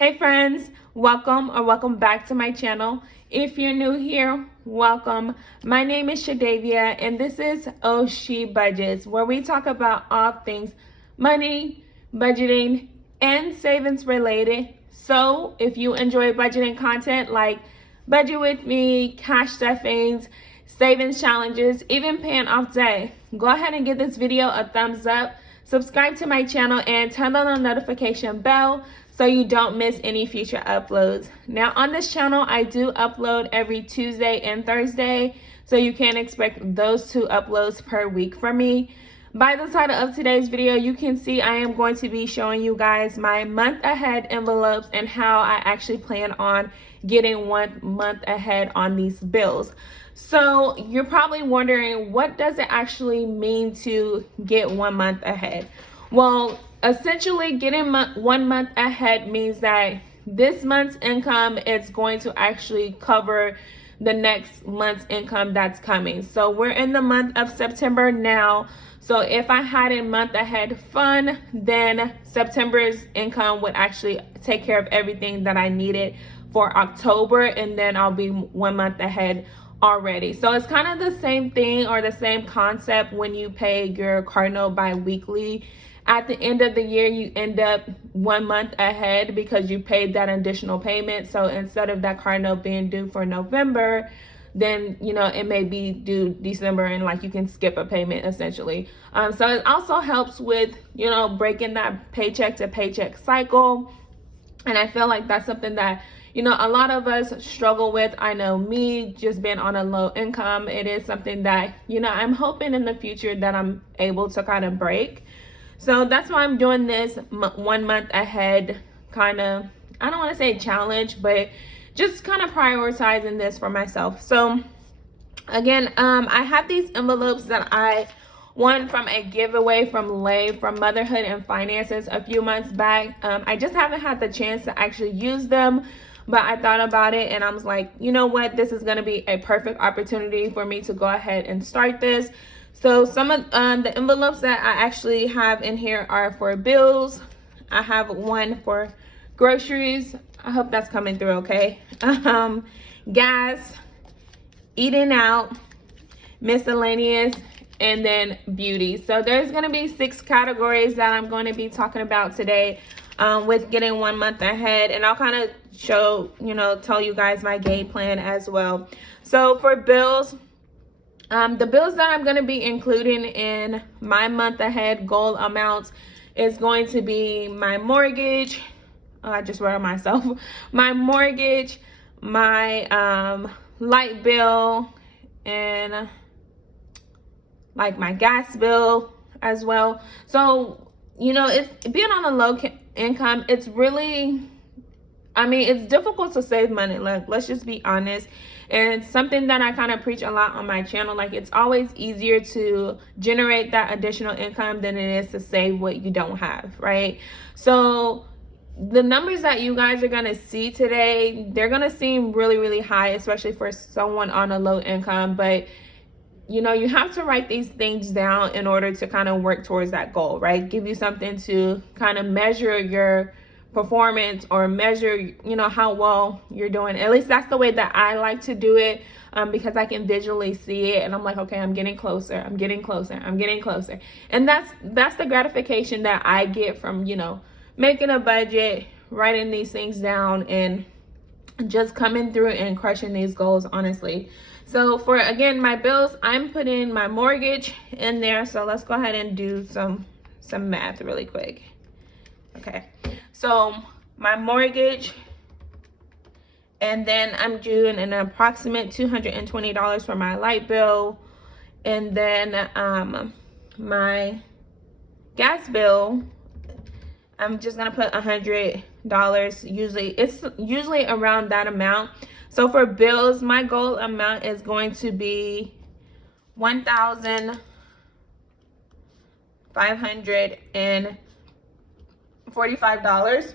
Hey friends, welcome back to my channel. If you're new here, welcome. My name is Shadavia and this is Ohshebudgets, where we talk about all things money, budgeting, and savings related. So if you enjoy budgeting content like budget with me, cash stuffings, savings challenges, even paying off debt, go ahead and give this video a thumbs up, subscribe to my channel, and turn on the notification bell so you don't miss any future uploads. Now on this channel, I do upload every Tuesday and Thursday, so you can expect those 2 uploads per week from me. By the title of today's video, you can see I am going to be showing you guys my month ahead envelopes and how I actually plan on getting 1 month ahead on these bills. So you're probably wondering, what does it actually mean to get 1 month ahead? Well, essentially getting 1 month ahead means that this month's income is going to actually cover the next month's income that's coming. So we're in the month of September now. So if I had a month ahead fund, then September's income would actually take care of everything that I needed for October, and then I'll be 1 month ahead already. So it's kind of the same thing or the same concept when you pay your car note bi-weekly. At the end of the year, you end up 1 month ahead because you paid that additional payment. So instead of that car note being due for November, then it may be due December, and like you can skip a payment essentially. So it also helps with breaking that paycheck to paycheck cycle, and I feel like that's something that a lot of us struggle with. I know me, just being on a low income, it is something that I'm hoping in the future that I'm able to kind of break. So that's why I'm doing this 1 month ahead kind of, I don't want to say challenge, but just kind of prioritizing this for myself. So again, I have these envelopes that I won from a giveaway from Lay from Motherhood and Finances a few months back. I just haven't had the chance to actually use them, but I thought about it and I was like, you know what, this is going to be a perfect opportunity for me to go ahead and start this. So some of the envelopes that I actually have in here are for bills. I have one for groceries. I hope that's coming through okay. Gas, eating out, miscellaneous, and then beauty. So there's going to be 6 categories that I'm going to be talking about today with getting 1 month ahead, and I'll kind of show, tell you guys my game plan as well. So for bills, the bills that I'm going to be including in my month ahead goal amounts is going to be my mortgage. Oh, I just wrote it myself. My mortgage, my light bill, and like my gas bill as well. So it's being on a low income, it's really, it's difficult to save money. Like, let's just be honest. And it's something that I kind of preach a lot on my channel. Like, it's always easier to generate that additional income than it is to save what you don't have, right? So the numbers that you guys are going to see today, they're going to seem really, really high, especially for someone on a low income. But you have to write these things down in order to kind of work towards that goal, right? Give you something to kind of measure your performance or measure how well you're doing. At least that's the way that I like to do it, because I can visually see it and I'm like, okay, I'm getting closer, I'm getting closer, I'm getting closer. And that's the gratification that I get from making a budget, writing these things down, and just coming through and crushing these goals, honestly. So for, again, my bills, I'm putting my mortgage in there. So let's go ahead and do some math really quick. Okay, so my mortgage, and then I'm doing an approximate $220 for my light bill, and then my gas bill, I'm just gonna put $100. It's usually around that amount. So for bills, my goal amount is going to be $1,545.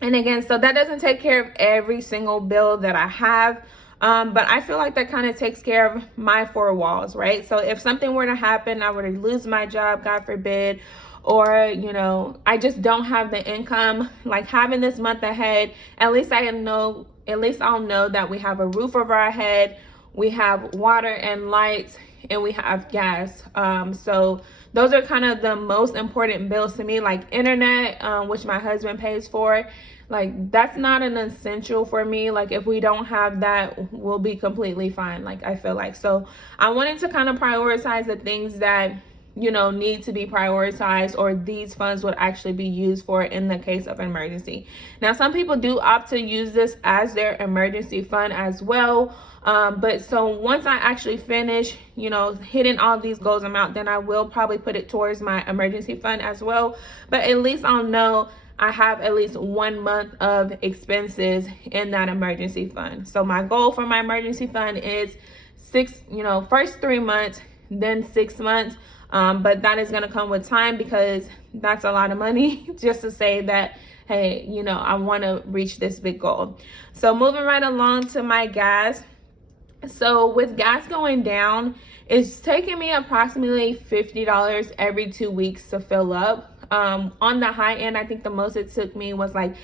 And again, so that doesn't take care of every single bill that I have, but I feel like that kind of takes care of my 4 walls, right? So if something were to happen, I were to lose my job, God forbid, or you know, I just don't have the income, like having this month ahead, at least I'll know that we have a roof over our head, we have water and lights, and we have gas. So those are kind of the most important bills to me, like internet, which my husband pays for. Like that's not an essential for me. Like if we don't have that, we'll be completely fine, like I feel like. So I wanted to kind of prioritize the things that, you know, need to be prioritized, or these funds would actually be used for in the case of emergency. Now some people do opt to use this as their emergency fund as well, but so once I actually finish, you know, hitting all these goals amount, then I will probably put it towards my emergency fund as well. But at least I'll know I have at least 1 month of expenses in that emergency fund. So my goal for my emergency fund is first 3 months, then 6 months. But that is going to come with time, because that's a lot of money just to say that, hey, you know, I want to reach this big goal. So moving right along to my gas. So with gas going down, it's taking me approximately $50 every 2 weeks to fill up. On the high end, I think the most it took me was like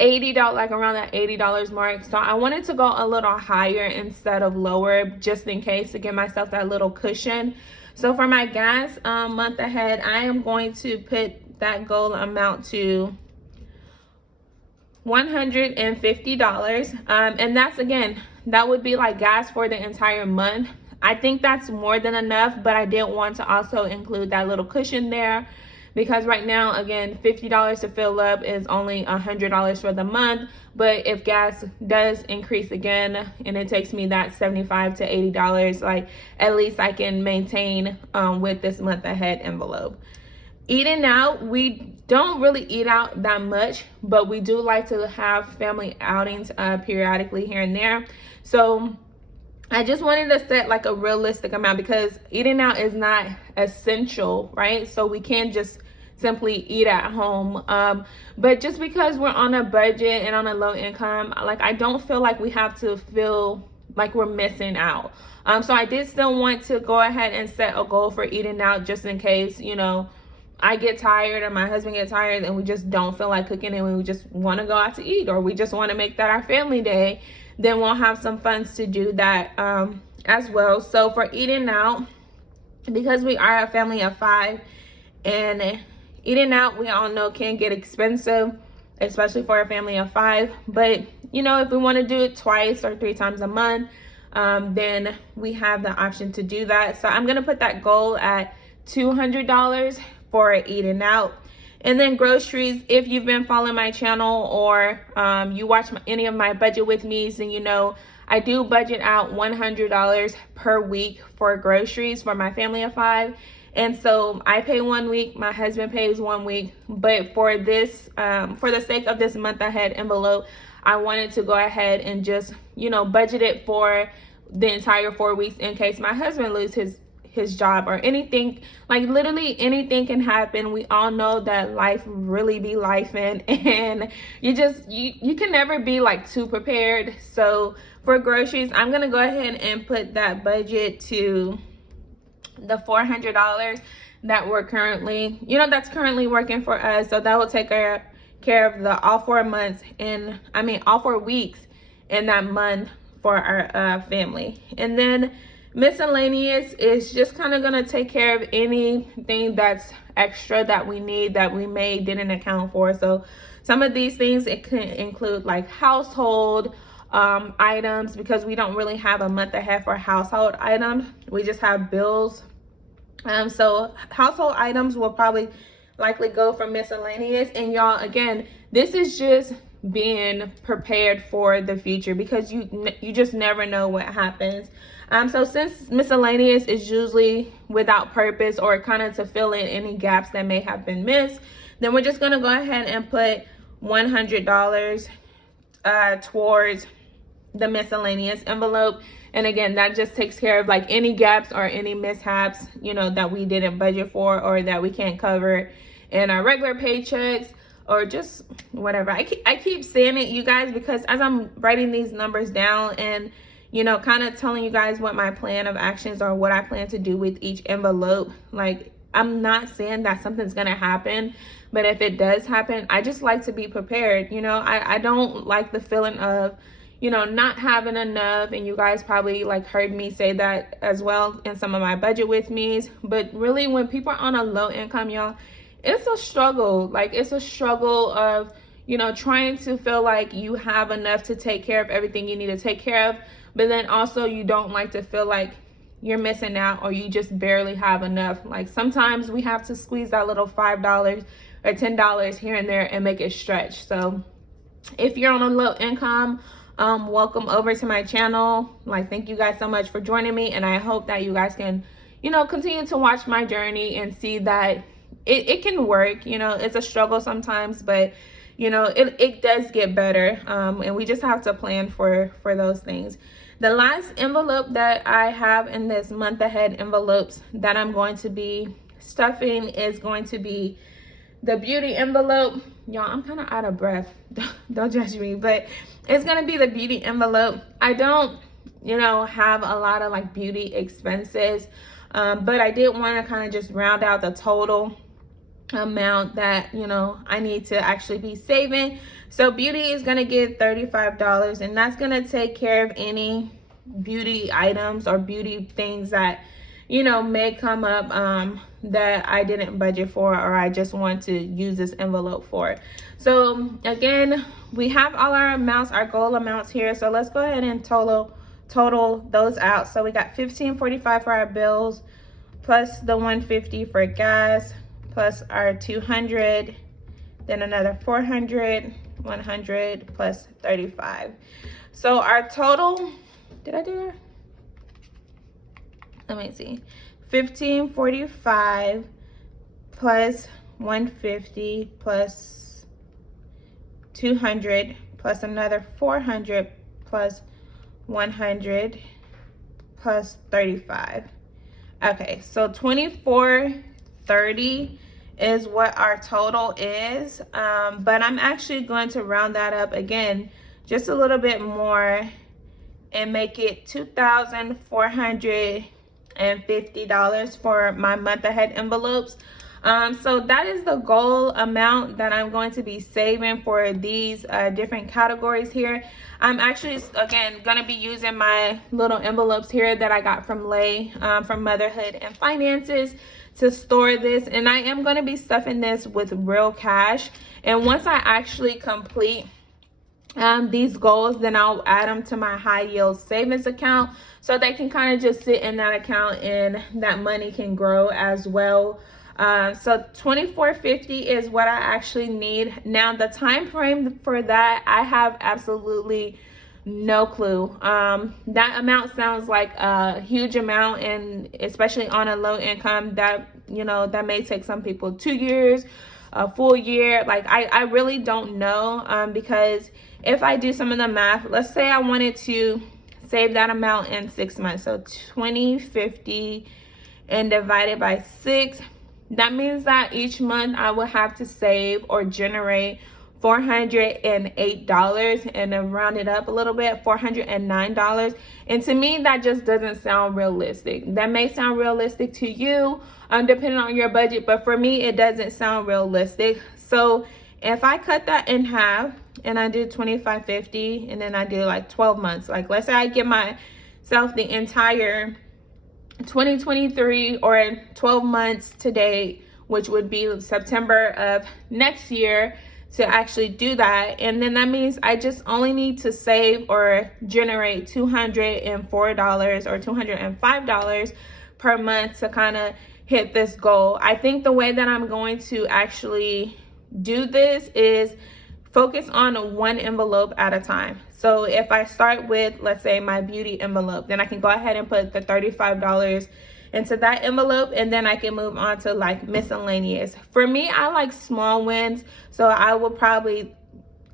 $80, like around that $80 mark. So I wanted to go a little higher instead of lower, just in case, to give myself that little cushion. So for my gas month ahead, I am going to put that goal amount to $150. And that's, again, that would be like gas for the entire month. I think that's more than enough, but I did want to also include that little cushion there, because right now, again, $50 to fill up is only $100 for the month. But if gas does increase again and it takes me that $75 to $80, like at least I can maintain with this month ahead envelope. Eating out, we don't really eat out that much, but we do like to have family outings periodically here and there. So I just wanted to set like a realistic amount, because eating out is not essential, right? So we can't just simply eat at home. But just because we're on a budget and on a low income, like I don't feel like we have to feel like we're missing out. So I did still want to go ahead and set a goal for eating out, just in case, you know, I get tired or my husband gets tired and we just don't feel like cooking and we just want to go out to eat, or we just want to make that our family day, then we'll have some funds to do that as well. So for eating out, because we are a family of 5, and eating out, we all know, can get expensive, especially for a family of 5. But you know, if we want to do it twice or 3 times a month, then we have the option to do that. So I'm gonna put that goal at $200 for eating out. And then groceries, if you've been following my channel, or you watch any of my budget with me's, then you know I do budget out $100 per week for groceries for my family of 5. And so I pay 1 week, my husband pays 1 week. But for this, for the sake of this month ahead envelope, I wanted to go ahead and just, you know, budget it for the entire 4 weeks in case my husband loses his job or anything. Like literally anything can happen. We all know that life really be lifing, and you can never be like too prepared. So for groceries, I'm gonna go ahead and put that budget to the $400 that we're currently, you know, that's currently working for us. So that will take care of the all 4 months, and I mean all 4 weeks in that month for our family. And then miscellaneous is just kind of going to take care of anything that's extra that we need that we didn't account for. So some of these things, it can include like household items, because we don't really have a month ahead for household items. We just have bills. So household items will probably likely go from miscellaneous. And y'all, again, this is just being prepared for the future, because you just never know what happens. So since miscellaneous is usually without purpose, or kind of to fill in any gaps that may have been missed, then we're just going to go ahead and put $100 towards the miscellaneous envelope. And again, that just takes care of like any gaps or any mishaps, you know, that we didn't budget for, or that we can't cover in our regular paychecks, or just whatever. I keep saying it, you guys, because as I'm writing these numbers down and, you know, kind of telling you guys what my plan of actions or what I plan to do with each envelope, like I'm not saying that something's gonna happen, but if it does happen, I just like to be prepared. You know, I don't like the feeling of, you know, not having enough. And you guys probably like heard me say that as well in some of my budget with me's. But really, when people are on a low income, y'all, it's a struggle. Like, it's a struggle of, you know, trying to feel like you have enough to take care of everything you need to take care of, but then also you don't like to feel like you're missing out or you just barely have enough. Like, sometimes we have to squeeze that little $5 or $10 here and there and make it stretch. So if you're on a low income, welcome over to my channel. Like, thank you guys so much for joining me, and I hope that you guys can, you know, continue to watch my journey and see that it can work. You know, it's a struggle sometimes, but you know, it does get better, and we just have to plan for those things. The last envelope that I have in this month ahead envelopes that I'm going to be stuffing is going to be the beauty envelope. Y'all, I'm kind of out of breath. Don't judge me, but it's going to be the beauty envelope. I don't, you know, have a lot of like beauty expenses, but I did want to kind of just round out the total amount that, you know, I need to actually be saving. So beauty is going to get $35, and that's going to take care of any beauty items or beauty things that, you know, may come up that I didn't budget for, or I just want to use this envelope for. So again, we have all our amounts, our goal amounts here. So let's go ahead and total those out. So we got $15.45 for our bills, plus the $150 for gas, plus our $200, then another $400, $100, plus $35. So our total, did I do that? Let me see. $15.45 plus $150 plus $200 plus another $400 plus $100 plus $35. Okay, so $24.30 is what our total is, but I'm actually going to round that up again just a little more and make it $2,450 for my month ahead envelopes. So that is the goal amount that I'm going to be saving for these different categories here. I'm actually, again, going to be using my little envelopes here that I got from Lay, from Motherhood and Finances, to store this. And I am going to be stuffing this with real cash. And once I actually complete these goals, then I'll add them to my high yield savings account, so they can kind of just sit in that account and that money can grow as well. So $24.50 is what I actually need. Now the time frame for that, I have absolutely no clue. That amount sounds like a huge amount, and especially on a low income, that, you know, that may take some people 2 years, a full year. Like, I really don't know, because if I do some of the math, let's say I wanted to save that amount in 6 months. So $20.50 and divided by 6, that means that each month I will have to save or generate $408, and then round it up a little bit, $409. And to me, that just doesn't sound realistic. That may sound realistic to you, depending on your budget, but for me, it doesn't sound realistic. So if I cut that in half and I do $25.50, and then I do like 12 months, like let's say I give myself the entire 2023 or 12 months to date, which would be September of next year, to actually do that. And then that means I just only need to save or generate $204 or $205 per month to kind of hit this goal. I think the way that I'm going to actually do this is focus on one envelope at a time. So if I start with, let's say, my beauty envelope, then I can go ahead and put the $35 into that envelope, and then I can move on to like miscellaneous. For me, I like small wins, so I will probably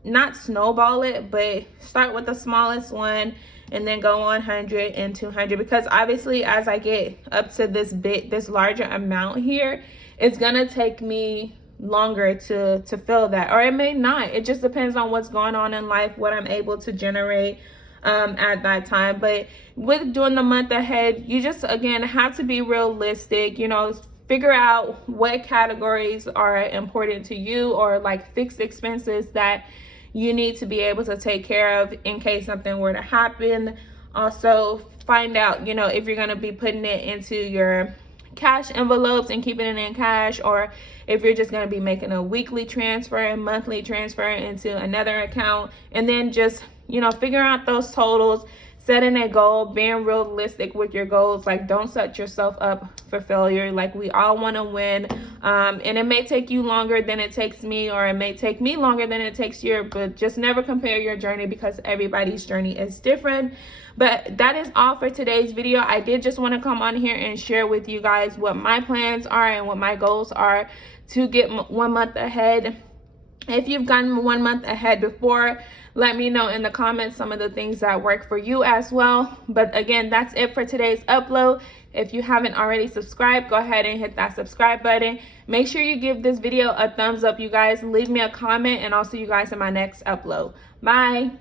not snowball it, but start with the smallest one and then go 100 and 200, because obviously as I get up to this larger amount here, it's gonna take me longer to fill that, or it may not. It just depends on what's going on in life, what I'm able to generate at that time. But with doing the month ahead, you just, again, have to be realistic. You know, figure out what categories are important to you, or like fixed expenses that you need to be able to take care of in case something were to happen. Also, find out, if you're going to be putting it into your cash envelopes and keeping it in cash, or if you're just going to be making a weekly transfer and monthly transfer into another account. And then just, figuring out those totals, setting a goal, being realistic with your goals. Like, don't set yourself up for failure. Like, we all want to win, and it may take you longer than it takes me, or it may take me longer than it takes you, but just never compare your journey, because everybody's journey is different. But that is all for today's video. I did just want to come on here and share with you guys what my plans are and what my goals are to get 1 month ahead. If you've gotten 1 month ahead before, let me know in the comments some of the things that work for you as well. But again, that's it for today's upload. If you haven't already subscribed, go ahead and hit that subscribe button. Make sure you give this video a thumbs up, you guys. Leave me a comment, and I'll see you guys in my next upload. Bye.